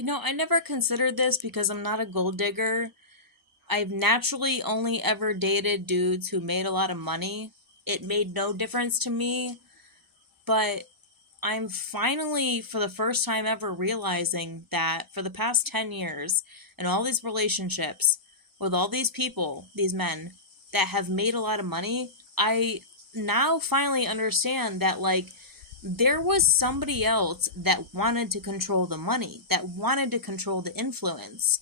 I never considered this because I'm not a gold digger. I've naturally only ever dated dudes who made a lot of money. It made no difference to me, but I'm finally, for the first time ever, realizing that for the past 10 years, and all these relationships with all these people, these men, that have made a lot of money, I now finally understand that, like, there was somebody else that wanted to control the money, that wanted to control the influence.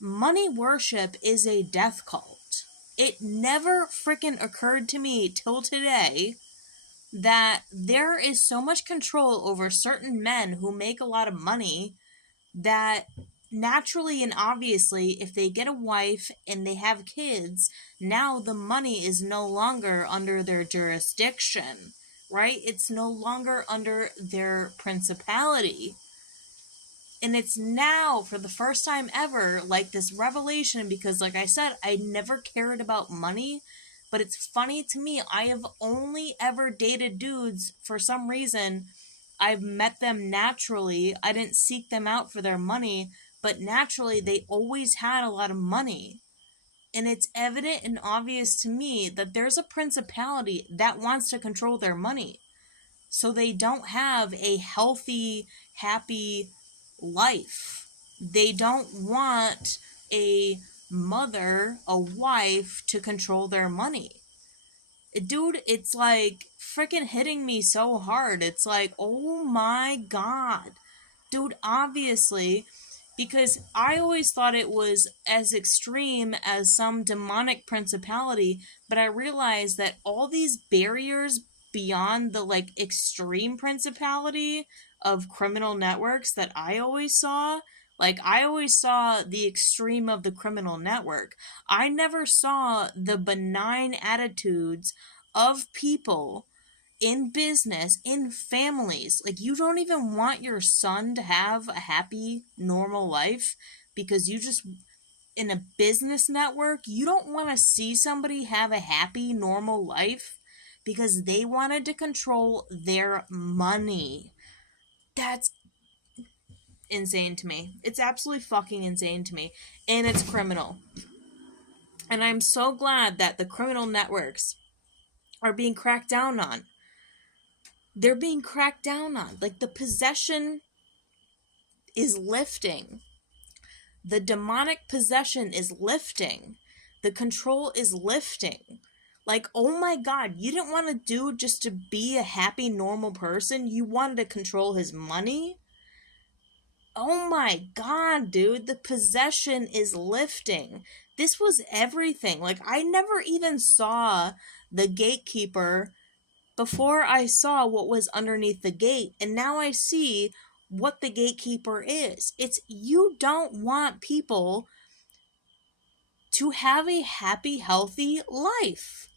Money worship is a death cult. It never freaking occurred to me till today that there is so much control over certain men who make a lot of money that naturally and obviously, if they get a wife and they have kids, now the money is no longer under their jurisdiction, right? It's no longer under their principality. And it's now, for the first time ever, like this revelation because, like I said, I never cared about money. But it's funny to me, I have only ever dated dudes for some reason. I've met them naturally. I didn't seek them out for their money, but naturally, they always had a lot of money. And it's evident and obvious to me that there's a principality that wants to control their money. So they don't have a healthy, happy life. They don't want a mother, a wife to control their money. Dude, it's like freaking hitting me so hard. It's like, oh my god. Dude, obviously, because I always thought it was as extreme as some demonic principality, but I realized that all these barriers beyond the like extreme principality of criminal networks that I always saw, like I always saw the extreme of the criminal network. I never saw the benign attitudes of people in business, in families. Like, you don't even want your son to have a happy, normal life because you just, in a business network, you don't want to see somebody have a happy, normal life because they wanted to control their money. That's insane to me. It's absolutely fucking insane to me. And it's criminal. And I'm so glad that the criminal networks are being cracked down on. They're being cracked down on. Like, the possession is lifting. The demonic possession is lifting. The control is lifting. Like, oh my god, you didn't want to do just to be a happy, normal person. You wanted to control his money? Oh my god, dude, the possession is lifting. This was everything. Like, I never even saw the gatekeeper before I saw what was underneath the gate, and now I see what the gatekeeper is. It's you don't want people to have a happy, healthy life,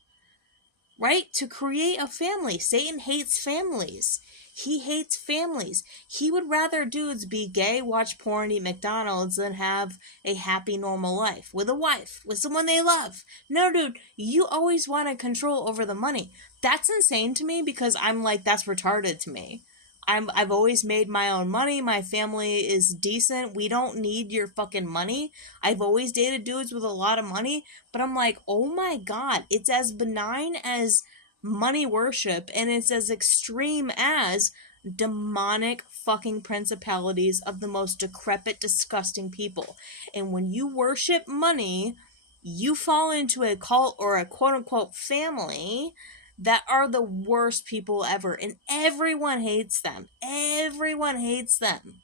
right? To create a family. Satan hates families. He hates families. He would rather dudes be gay, watch porn, eat McDonald's than have a happy, normal life with a wife, with someone they love. No, dude, you always want to control over the money. That's insane to me because I'm like, that's retarded to me. I've always made my own money. My family is decent. We don't need your fucking money. I've always dated dudes with a lot of money, but I'm like, oh my god, it's as benign as money worship and it's as extreme as demonic fucking principalities of the most decrepit, disgusting people. And when you worship money, you fall into a cult or a quote unquote family that are the worst people ever. And everyone hates them. Everyone hates them.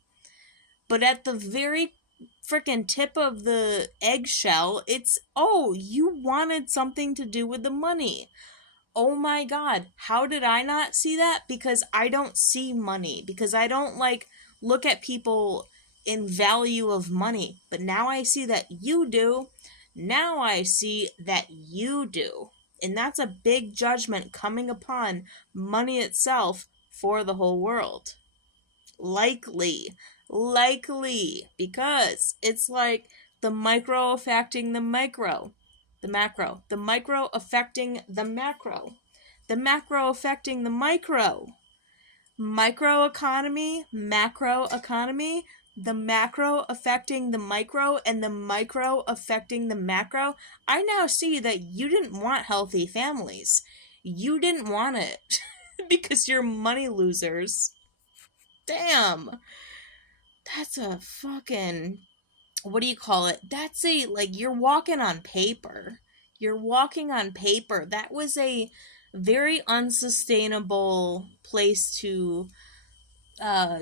But at the very freaking tip of the eggshell, it's, oh, you wanted something to do with the money. Oh my god, how did I not see that? Because I don't see money. Because I don't, like, look at people in value of money. But now I see that you do. Now I see that you do. And that's a big judgment coming upon money itself for the whole world. Likely. Likely. Because it's like the micro affecting the micro. The macro. The micro affecting the macro. The macro affecting the micro. microeconomy, macroeconomy, the macro affecting the micro, and the micro affecting the macro. I now see that you didn't want healthy families. You didn't want it because you're money losers. Damn. That's a fucking, what do you call it? That's a, like, you're walking on paper. You're walking on paper. That was a very unsustainable place to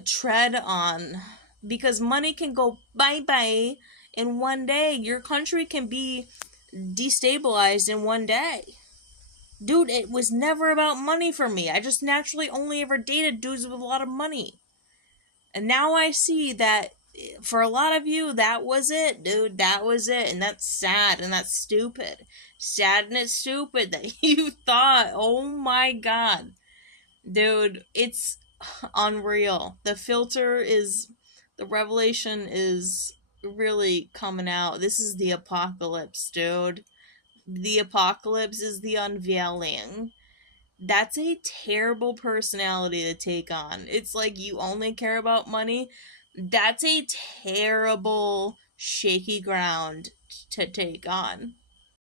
tread on, because money can go bye bye in one day. Your country can be destabilized in one day. Dude, it was never about money for me. I just naturally only ever dated dudes with a lot of money. And now I see that for a lot of you, that was it, dude. That was it. And that's sad and that's stupid. Sad and it's stupid that you thought, oh my god. Dude, it's unreal. The revelation is really coming out. This is the apocalypse, dude. The apocalypse is the unveiling. That's a terrible personality to take on. It's like you only care about money. That's a terrible shaky ground to take on.